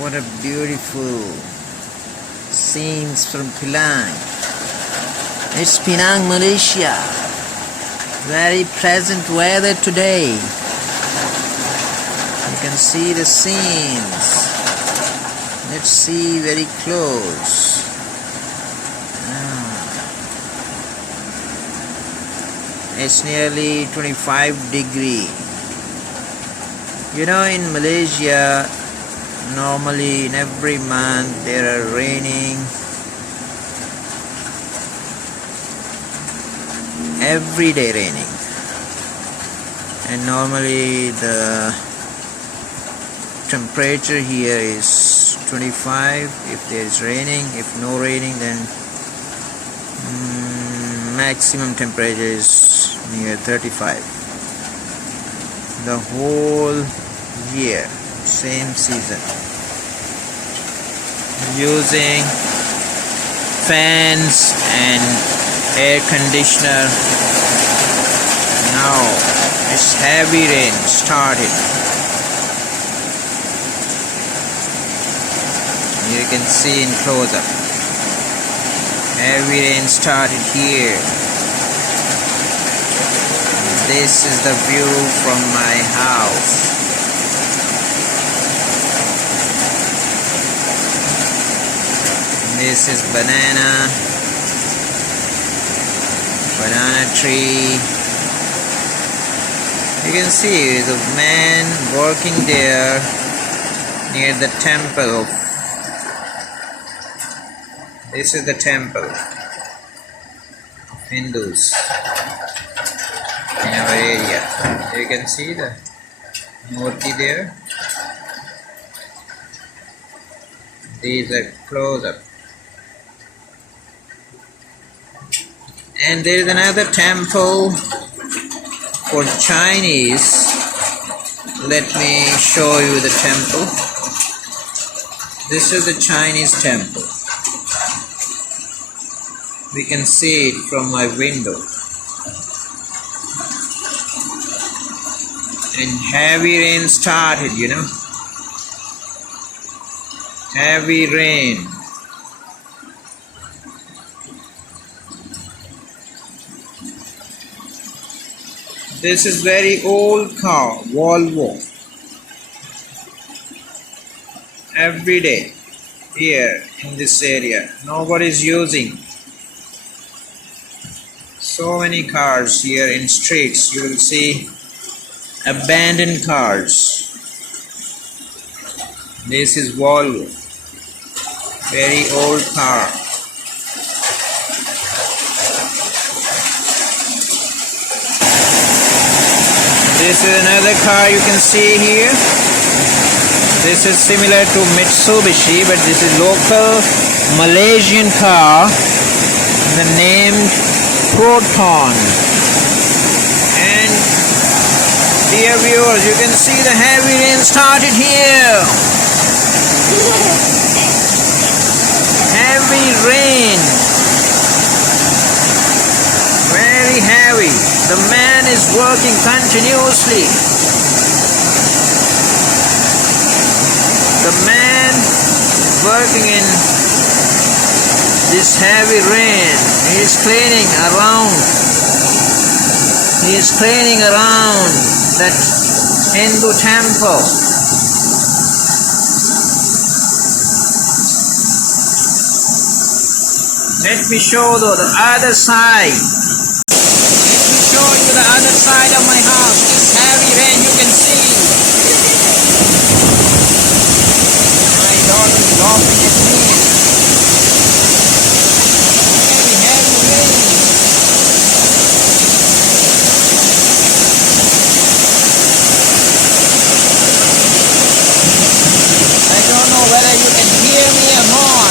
What a beautiful scenes from Penang. It's Penang, Malaysia. Very pleasant weather today. You can see the scenes. Let's see very close. It's nearly 25 degrees. You know, in Malaysia, normally in every month there are raining. Every day raining. And normally the temperature here is 25 if there is raining. If no raining, then maximum temperature is near 35. The whole year, same season. Using fans and air conditioner. Now it's heavy rain started. You can see in close up. Heavy rain started here. This is the view from my house. This is banana tree. You can see the man working there near the temple. This is the temple of Hindus in our area. You can see the murti there. These are close up. And there is another temple for Chinese. Let me show you the temple. This is the Chinese temple. We can see it from my window. And heavy rain started, you know. Heavy rain. This is very old car, Volvo. Every day here in this area, nobody is using. So many cars here in streets. You will see abandoned cars. This is Volvo, very old car. This is another car you can see here. This is similar to Mitsubishi, but this is local Malaysian car. The name Proton. And dear viewers, you can see the heavy rain started here. Heavy rain. Very heavy. The man is working continuously. The man working in this heavy rain. He is cleaning around. He is cleaning around that Hindu temple. Let me show you the other side. Show you the other side of my house. This heavy rain you can see. My daughter is laughing at me. Heavy rain. I don't know whether you can hear me or not,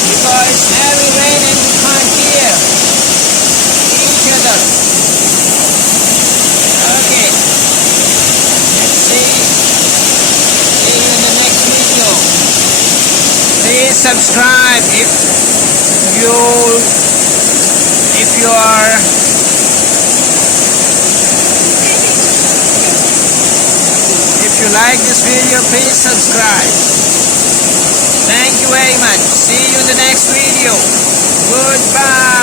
because it's heavy rain and you can't hear each other. Okay, let's see you in the next video. Please subscribe if you you like this video, please subscribe. Thank you very much. See you in the next video. Goodbye.